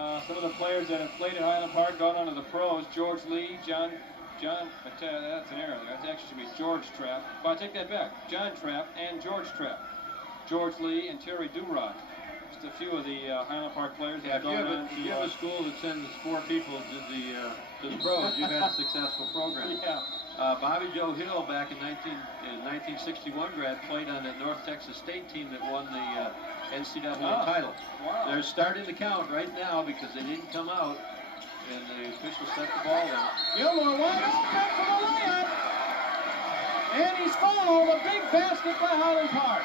Some of the players that have played at Highland Park gone on to the pros. George Lee, John, that's an error there. That actually should be George Trapp. Well, I take that back. John Trapp and George Trapp. George Lee and Terry Durod. Just a few of the Highland Park players that have gone on to... If you have a school that sends 4 people to the pros, you've had a successful program. Yeah. Bobby Joe Hill, back in 1961 grad, played on that North Texas State team that won the NCAA title. Wow. They're starting to count right now because they didn't come out, and the officials set the ball down. Gilmore wide open for the layup, and he's fouled. A big basket by Highland Park.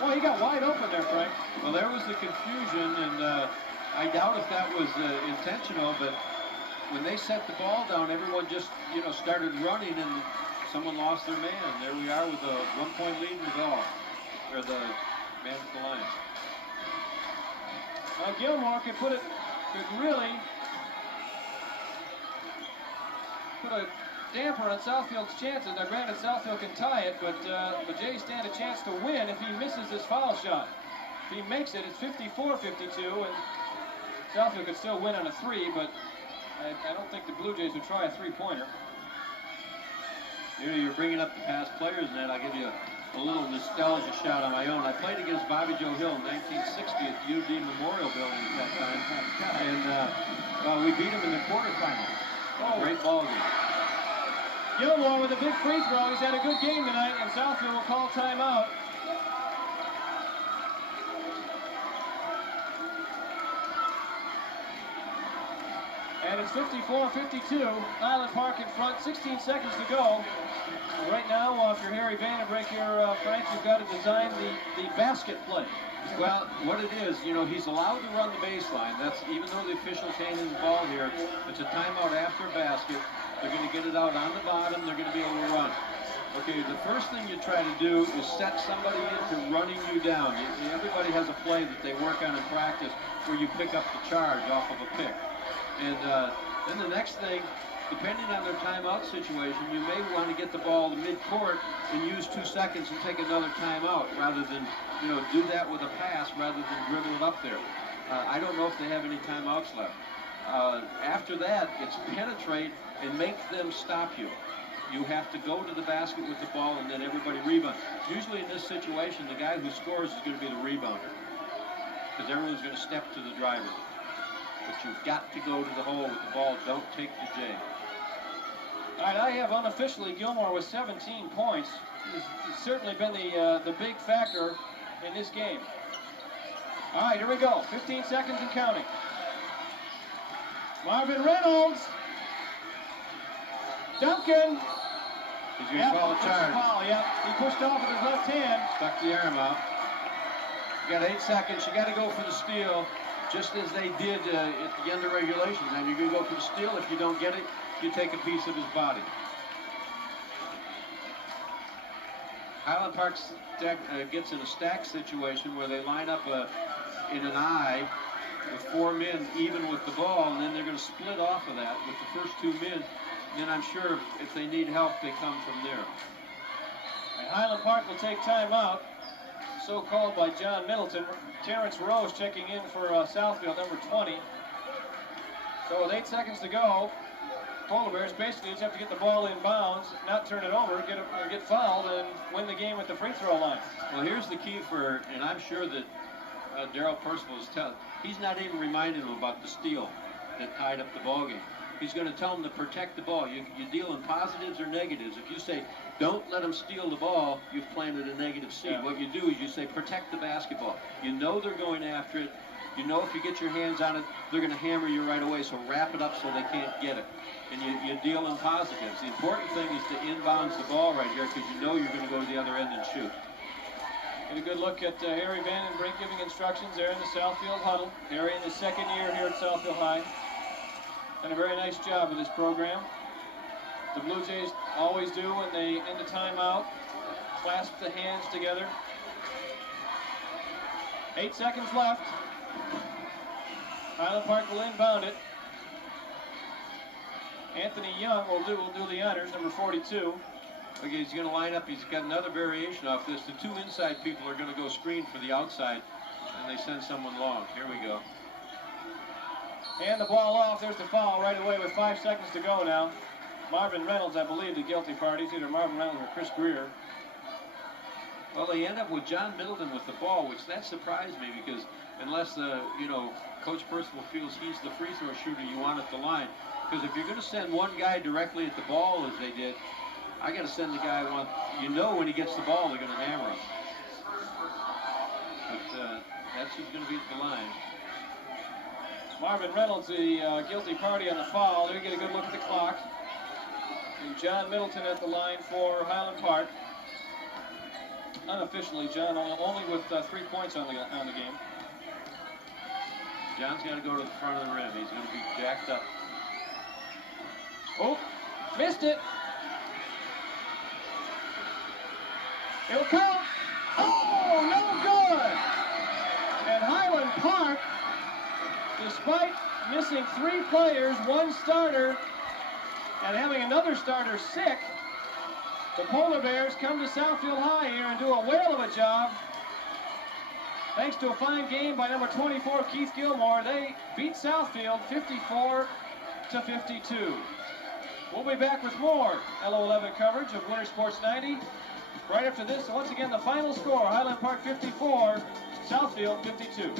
Boy, he got wide open there, Frank. Well, there was the confusion, and I doubt if that was intentional, but when they set the ball down, everyone just, started running, and someone lost their man. There we are with a 1-point lead in the ball, or the man at the line. Now Gilmore could really put a damper on Southfield's chances. Now granted, Southfield can tie it, but Jays stand a chance to win if he misses this foul shot. If he makes it, it's 54-52, and Southfield could still win on a 3, but I don't think the Blue Jays would try a 3-pointer. You're bringing up the past players, Ned. I'll give you a little nostalgia shot on my own. I played against Bobby Joe Hill in 1960 at the UD Memorial Building at that time, and we beat him in the quarterfinals. Great ball game. Gilmore with a big free throw. He's had a good game tonight, and Southfield will call timeout. And it's 54-52. Highland Park in front, 16 seconds to go. Right now, if you're Harry Vandenbrink here, Frank, you've got to design the basket play. Well, what it is, he's allowed to run the baseline. That's, even though the officials ain't involved here, it's a timeout after a basket. They're going to get it out on the bottom. They're going to be able to run. Okay, the first thing you try to do is set somebody into running you down. Everybody has a play that they work on in practice where you pick up the charge off of a pick. And then the next thing, depending on their timeout situation, you may want to get the ball to midcourt and use 2 seconds and take another timeout rather than, do that with a pass rather than dribble it up there. I don't know if they have any timeouts left. After that, it's penetrate and make them stop you. You have to go to the basket with the ball and then everybody rebound. Usually in this situation, the guy who scores is going to be the rebounder because everyone's going to step to the driver. But you've got to go to the hole with the ball. Don't take the J. All right, I have unofficially Gilmore with 17 points. He's certainly been the big factor in this game. All right, here we go. 15 seconds and counting. Marvin Reynolds. Duncan. He's going to call a charge. Foul, yep. He pushed off with his left hand. Stuck the arm out. You got 8 seconds. You got to go for the steal, just as they did at the end of regulation. And you're going to go for the steal. If you don't get it, you take a piece of his body. Highland Park gets in a stack situation where they line up in an I with 4 men even with the ball, and then they're going to split off of that with the first 2 men. And then I'm sure if they need help, they come from there. And Highland Park will take timeout, so called by John Middleton. Terrence Rose checking in for Southfield, number 20. So with 8 seconds to go, Polar Bears basically just have to get the ball in bounds, not turn it over, get fouled, and win the game at the free throw line. Well, here's the key and I'm sure that Darryl Percival is telling, he's not even reminding them about the steal that tied up the ball game. He's going to tell them to protect the ball. You deal in positives or negatives. If you say, don't let them steal the ball, you've planted a negative seed. Yeah. What you do is you say, protect the basketball. You know they're going after it. You know if you get your hands on it, they're going to hammer you right away, so wrap it up so they can't get it. And you deal in positives. The important thing is to inbounds the ball right here because you know you're going to go to the other end and shoot. Get a good look at Harry Vandenbrink giving instructions there in the Southfield huddle. Harry in his 2nd year here at Southfield High. Done a very nice job with this program. The Blue Jays always do when they end a timeout. Clasp the hands together. 8 seconds left. Highland Park will inbound it. Anthony Young will do the honors, number 42. Okay, he's going to line up. He's got another variation off this. The 2 inside people are going to go screen for the outside, and they send someone long. Here we go. Hand the ball off. There's the foul right away with 5 seconds to go now. Marvin Reynolds, I believe, the guilty party. It's either Marvin Reynolds or Chris Greer. Well, they end up with John Middleton with the ball, which that surprised me because unless Coach Percival feels he's the free throw shooter you want at the line, because if you're going to send one guy directly at the ball as they did, I got to send the guy I want. When he gets the ball, they're going to hammer him. But that's who's going to be at the line. Marvin Reynolds, the guilty party on the foul. There you get a good look at the clock. And John Middleton at the line for Highland Park. Unofficially, John only with 3 points on the game. John's got to go to the front of the rim. He's going to be jacked up. Oh, missed it. It'll count. Oh, no good. And Highland Park, despite missing 3 players, 1 starter, and having another starter sick, the Polar Bears come to Southfield High here and do a whale of a job. Thanks to a fine game by number 24, Keith Gilmore, they beat Southfield 54-52. We'll be back with more LO11 coverage of Winter Sports 90 right after this. So once again, the final score, Highland Park 54, Southfield 52.